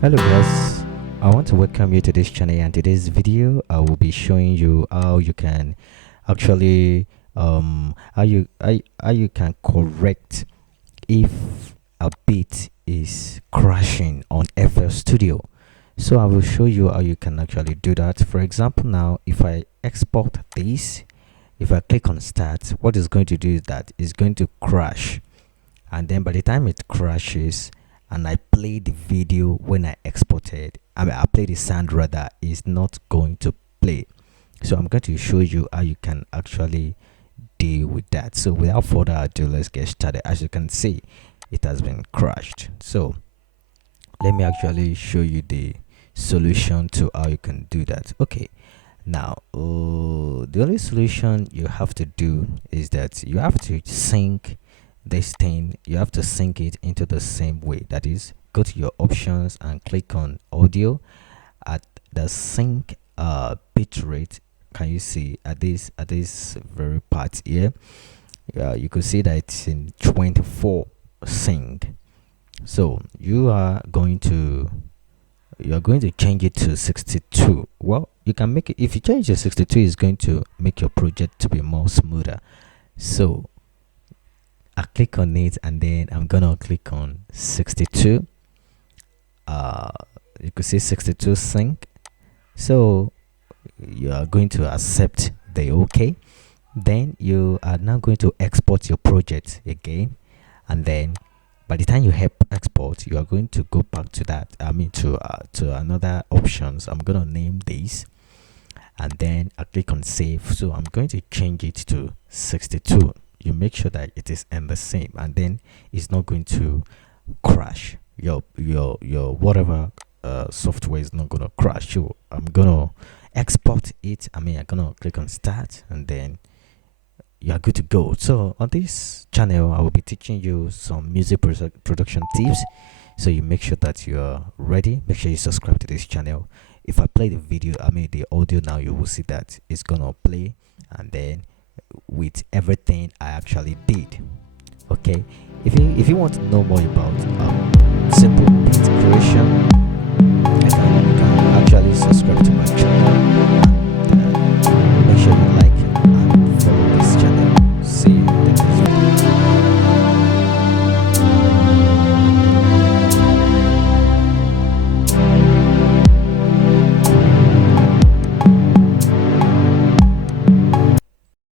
Hello guys, I want to welcome you to this channel, and today's video I will be showing you how you can actually how you can correct if a beat is crashing on FL Studio. So I will show you how you can actually do that. For example, now if I export this, if I click on start, what it's going to do is that it's going to crash, and then by the time it crashes and I play the video when I exported, I play the sound rather, is not going to play. So I'm going to show you how you can actually deal with that. So without further ado, let's get started. As you can see, it has been crashed. So let me actually show you the solution to how you can do that. Okay, now the only solution you have to do is that you have to sync this thing, you have to sync it into the same way. That is, go to your options and click on audio. At the sync bit rate, can you see at this very part here, you could see that it's in 24 sync. So you are going to change it to 62. Well, you can make it, if you change it to 62, it's going to make your project to be more smoother. So I click on it, and then I'm gonna click on 62. You could see 62 sync. So you are going to accept the OK. Then you are now going to export your project again, and then by the time you export, you are going to go back to that, to another options. I'm gonna name this, and then I click on save. So I'm going to change it to 62. You make sure that it is in the same, and then it's not going to crash. Your whatever software is not gonna crash. So I'm gonna export it. I'm gonna click on start, and then you are good to go. So on this channel, I will be teaching you some music production tips. So you make sure that you are ready. Make sure you subscribe to this channel. If I play the video, the audio now, you will see that it's gonna play, and then with everything I actually did. Okay, if you want to know more about simple beat creation,